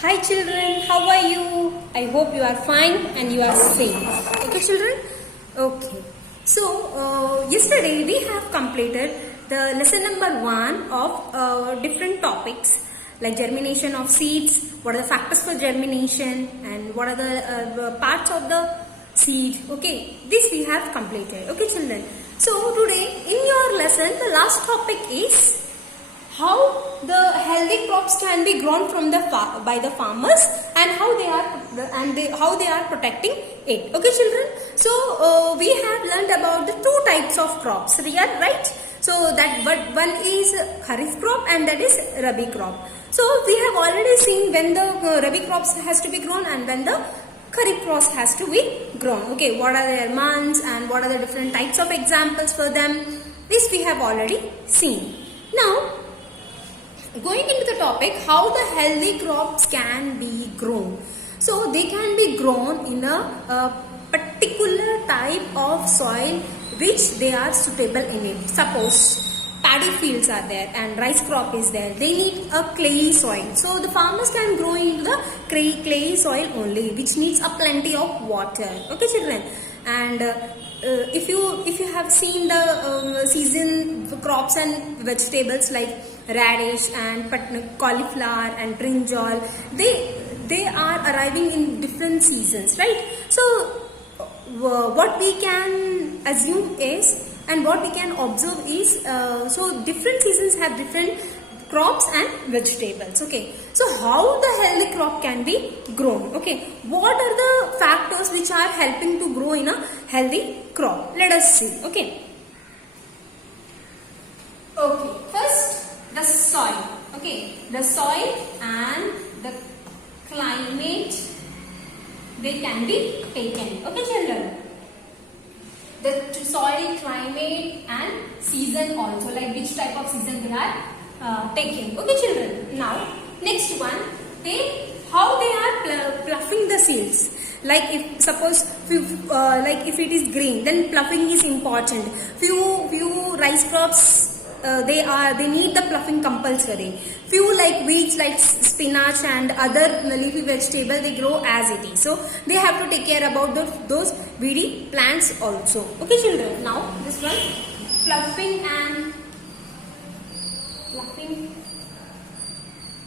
Hi children, how are you? I hope you are fine and you are safe. Okay children? Okay. So, yesterday we have completed the lesson number 1 of different topics like germination of seeds, what are the factors for germination and what are the parts of the seed. Okay, this we have completed. Okay children? So, today in your lesson the last topic is how the healthy crops can be grown from the by the farmers and how they are protecting it. Okay children, so we have learned about the two types of crops, right? So that one is kharif crop and that is rabi crop. So we have already seen when the rabi crops has to be grown and when the kharif crops has to be grown. Okay, what are their months and what are the different types of examples for them, this we have already seen. Now going into the topic, how the healthy crops can be grown. So they can be grown in a particular type of soil which they are suitable in it. Suppose paddy fields are there and rice crop is there. They need a clayey soil. So the farmers can grow into the clayey soil only, which needs a plenty of water. Okay children, and if you have seen the season crops and vegetables like radish and cauliflower and brinjal, they are arriving in different seasons, right? So what we can assume is and what we can observe is so different seasons have different crops and vegetables. Okay, so how the healthy crop can be grown? Okay, what are the factors which are helping to grow in a healthy crop? Let us see. Okay, first the soil. Okay, the soil and the climate, they can be taken. Okay children, the soil, climate and season also, like which type of season they are taking. Okay children, now next one, how they are ploughing the seeds. Like if suppose like if it is green, then ploughing is important. Few rice crops they need the ploughing compulsory. Few like weeds like spinach and other leafy vegetable, they grow as it is. So they have to take care about those weedy plants also. Okay children, now this one, ploughing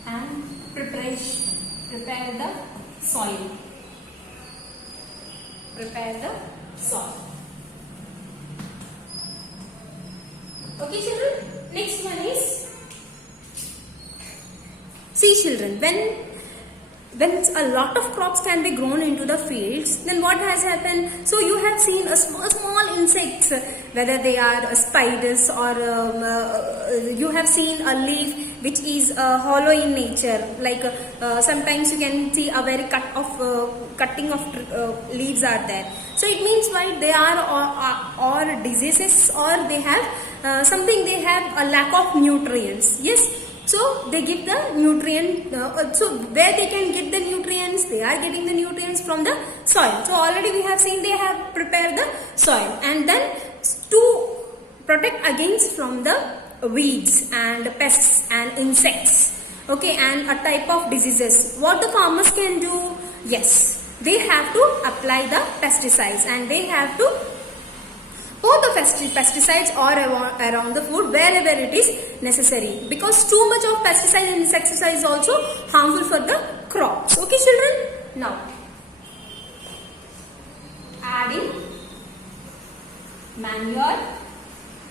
and prepare the soil. Prepare the soil. Okay children, next one is, see children, when a lot of crops can be grown into the fields, then what has happened? So you have seen a small insects, whether they are spiders or you have seen a leaf which is hollow in nature. Like sometimes you can see a very cutting of leaves are there. So it means why they are or diseases or they have something, they have a lack of nutrients. Yes. So they give the nutrient, so where they can get the nutrients, they are getting the nutrients from the soil. So already we have seen they have prepared the soil, and then to protect against from the weeds and pests and insects, okay, and a type of diseases, what the farmers can do? Yes, they have to apply the pesticides and they have to pour the pesticides all around the food wherever it is necessary, because too much of pesticide and insecticide is also harmful for the crops. Okay children, now adding manure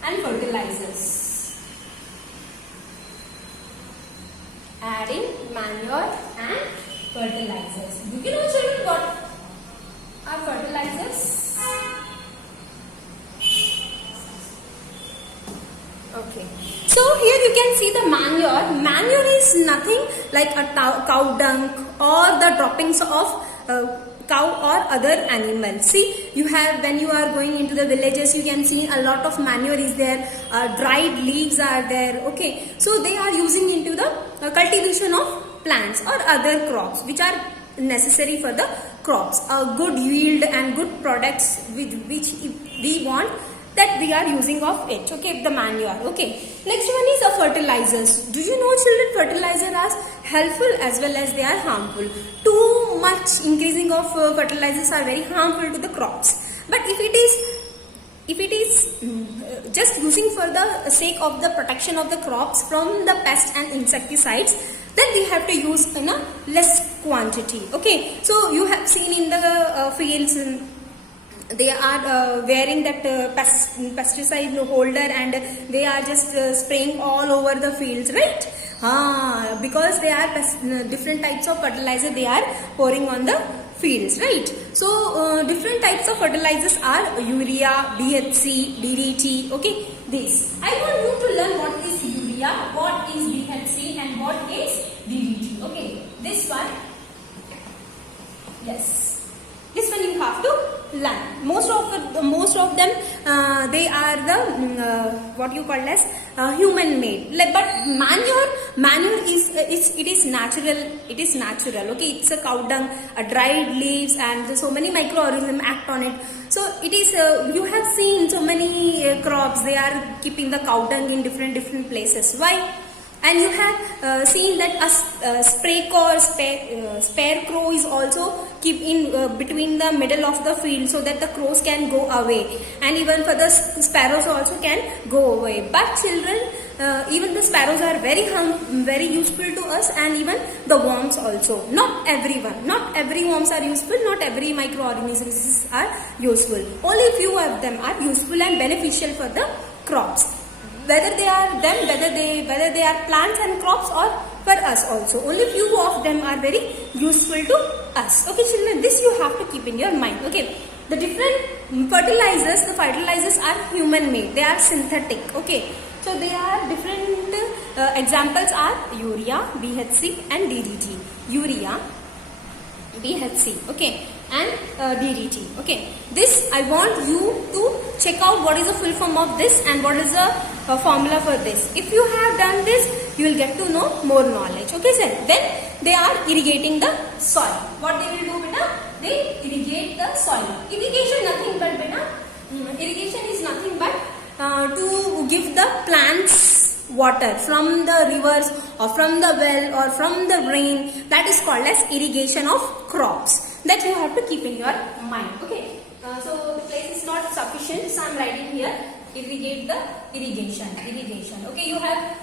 and fertilizers. Adding manure and fertilizers. Do you know children what are fertilizers? Okay, so here you can see the manure. Manure is nothing like a cow dung or the droppings of cow or other animals. See, you have, when you are going into the villages, you can see a lot of manure is there, dried leaves are there. Okay, so they are using into the cultivation of plants or other crops which are necessary for the crops. A good yield and good products with which we want, that we are using of it. Okay, the manure. Okay, next one is the fertilizers. Do you know children, fertilizer helpful as well as they are harmful. Too much increasing of fertilizers are very harmful to the crops. But if it is just using for the sake of the protection of the crops from the pests and insecticides, then we have to use in a less quantity. Okay, so you have seen in the fields, they are wearing that pesticide holder, and they are just spraying all over the fields, right? Because they are different types of fertilizer they are pouring on the fields, right? So different types of fertilizers are urea, BHC, DDT. Okay, this I want you to learn what is urea, what is BHC, and what is DDT. Okay, this one, yes, this one you have to learn. Most of them they are the what you call as human made. But manure is it is natural. It is natural. Okay, it's a cow dung, dried leaves, and so many microorganisms act on it. So it is you have seen so many crops, they are keeping the cow dung in different places. Why? And you have seen that a scarecrow is also keep in between the middle of the field, so that the crows can go away, and even for the sparrows also can go away. But children, even the sparrows are very useful to us, and even the worms also. Not every worms are useful, not every microorganisms are useful. Only few of them are useful and beneficial for the crops. Whether they are plants and crops, or for us also. Only few of them are very useful to us. Okay, children, this you have to keep in your mind. Okay, the different fertilizers are human made. They are synthetic. Okay, so they are different. Examples are urea, BHC, and DDT. Urea, BHC, okay, and DDT. Okay, this I want you to check out what is the full form of this and what is the formula for this. If you have done this, you will get to know more knowledge. Okay, sir. Then they are irrigating the soil. What they will do, beta? They irrigate the soil. Irrigation nothing but, beta. Irrigation is nothing but to give the plants water from the rivers or from the well or from the rain. That is called as irrigation of crops. That you have to keep in your mind. Okay. So the place is not sufficient, so I am writing here irrigate the irrigation. Okay, you have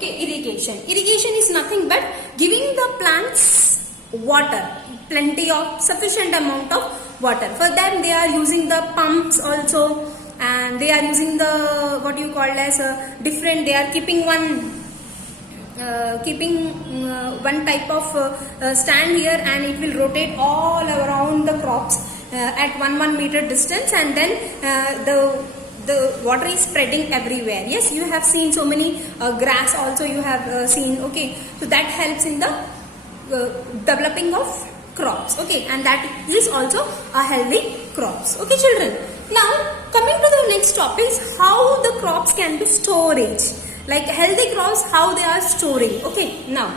irrigation. Irrigation is nothing but giving the plants water, plenty of sufficient amount of water. For that they are using the pumps also, and they are using the what you call as different. They are keeping one type of stand here, and it will rotate all around the crops at 1 meter distance, and then the water is spreading everywhere. Yes, you have seen so many grass also you have seen. Okay, so that helps in the developing of crops. Okay, and that is also a healthy crops. Okay, children. Now coming to the next topic is how the crops can be storage. Like healthy crops, how they are storing. Okay, now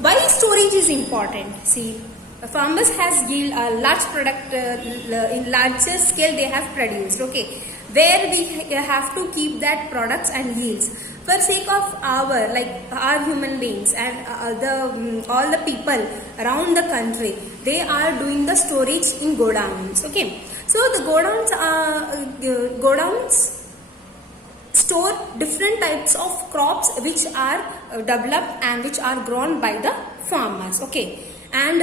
why storage is important. See, farmers has yield a large product in larger scale they have produced. Okay, where we have to keep that products and yields for sake of our human beings and all the people around the country. They are doing the storage in godowns. Okay, so the godowns store different types of crops which are developed and which are grown by the farmers. Okay, and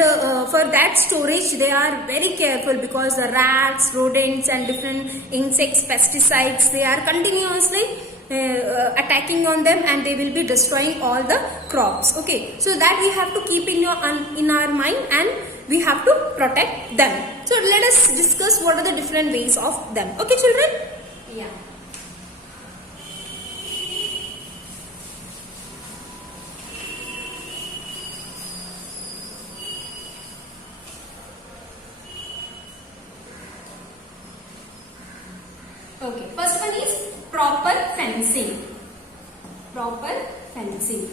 for that storage they are very careful, because the rats, rodents, and different insects, pesticides, they are continuously attacking on them, and they will be destroying all the crops. Okay, so that we have to keep in our mind, and we have to protect them. So let us discuss what are the different ways of them. Okay, children? Yeah. Okay, first one is proper fencing. Proper fencing.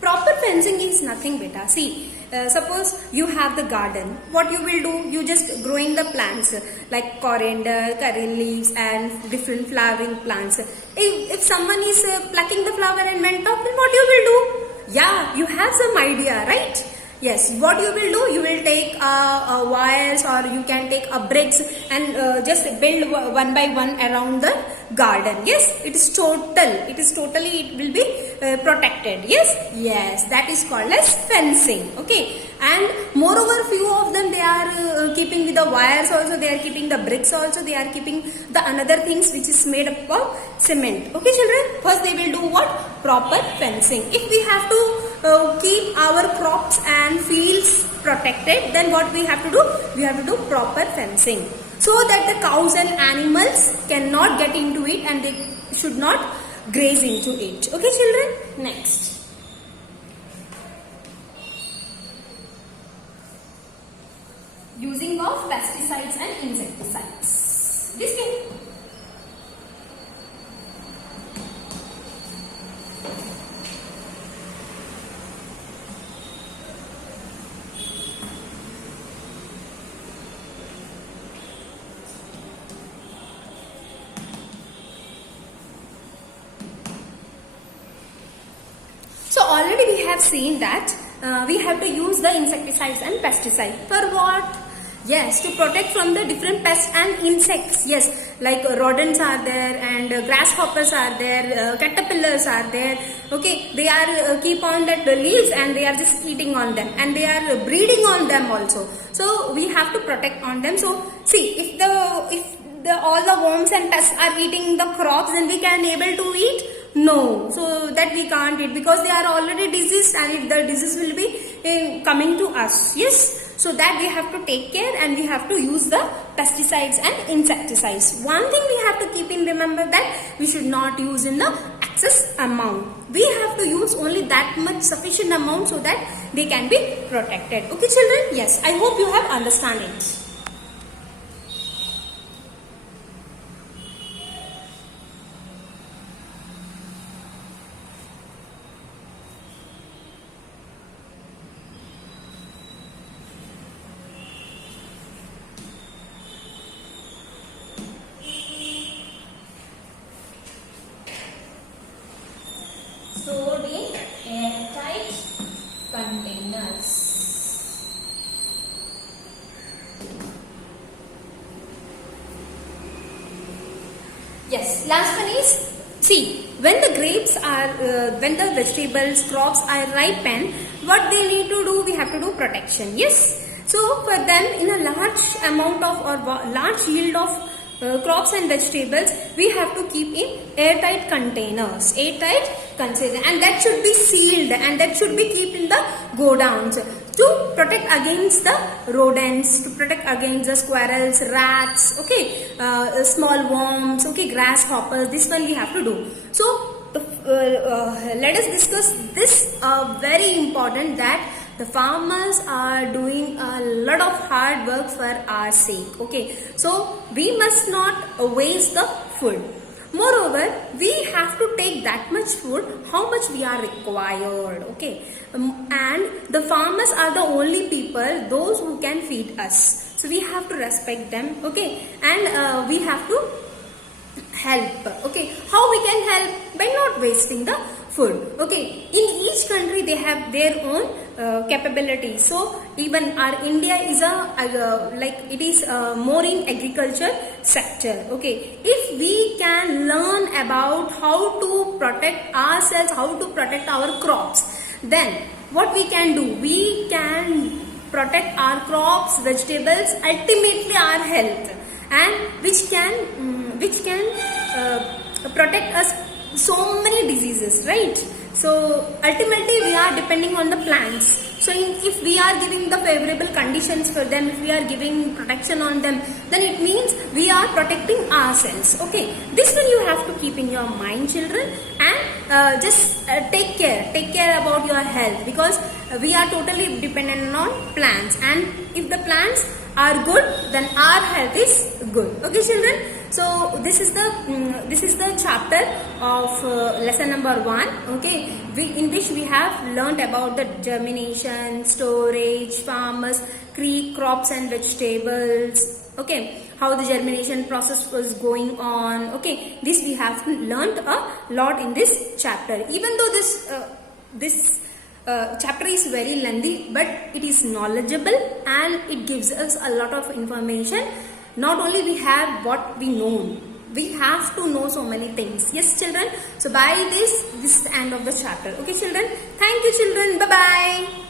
Proper fencing is nothing beta. See, suppose you have the garden. What you will do? You just growing the plants like coriander, curry leaves, and different flowering plants. If someone is plucking the flower and went off, then what you will do? Yeah, you have some idea, right? Yes, what you will do, you will take wires, or you can take bricks and just build one by one around the garden. Yes, it will be protected. Yes, that is called as fencing. Okay, and moreover, few of them, they are keeping with the wires also, they are keeping the bricks also, they are keeping the another things which is made up of cement. Okay children, first they will do what? Proper fencing. If we have to keep our crops and fields protected, then what we have to do? We have to do proper fencing, so that the cows and animals cannot get into it and they should not graze into it. Okay children, next. Using of pesticides and insecticides. This thing. So already we have seen that we have to use the insecticides and pesticides. For what? Yes, to protect from the different pests and insects. Yes, like rodents are there, and grasshoppers are there, caterpillars are there. Okay, they are keep on that leaves and they are just eating on them, and they are breeding on them also. So we have to protect on them. So see, if all the worms and pests are eating the crops, then we can able to eat. No, so that we can't eat, because they are already diseased, and the disease will be coming to us. Yes, so that we have to take care, and we have to use the pesticides and insecticides. One thing we have to keep in remember, that we should not use in the excess amount. We have to use only that much sufficient amount, so that they can be protected. Okay children? Yes, I hope you have understand it. Stored in airtight containers. Yes, last one is, see, when the grapes are, when the vegetables, crops are ripened, what they need to do? We have to do protection. Yes, so for them, in a large amount of or large yield of crops and vegetables, we have to keep in airtight containers, and that should be sealed, and that should be kept in the godowns to protect against the rodents, to protect against the squirrels, rats, okay, small worms, okay, grasshoppers. This one we have to do. So let us discuss this very important, that the farmers are doing a lot of hard work for our sake. Okay, so we must not waste the food. Moreover, we have to take that much food, how much we are required. Okay, and the farmers are the only people, those who can feed us. So we have to respect them. Okay, and we have to help. Okay, how we can help? By not wasting the food. Okay, in each country they have their own capability. So even our India is it is more in agriculture sector. Okay, if we can learn about how to protect ourselves, how to protect our crops, then what we can do? We can protect our crops, vegetables, ultimately our health, and which can protect us so many diseases, right? So ultimately we are depending on the plants. So if we are giving the favorable conditions for them, if we are giving protection on them, then it means we are protecting ourselves. Okay, this one you have to keep in your mind, children, and just take care about your health, because we are totally dependent on plants, and if the plants are good, then our health is good. Okay children, So this is the chapter of lesson number 1. Okay, in which we have learnt about the germination, storage, farmers, crops and vegetables. Okay, how the germination process was going on. Okay, this we have learnt a lot in this chapter. Even though this chapter is very lengthy, but it is knowledgeable and it gives us a lot of information. Not only we have what we know, we have to know so many things. Yes, children. So by this is the end of the chapter. Okay, children. Thank you, children. Bye bye.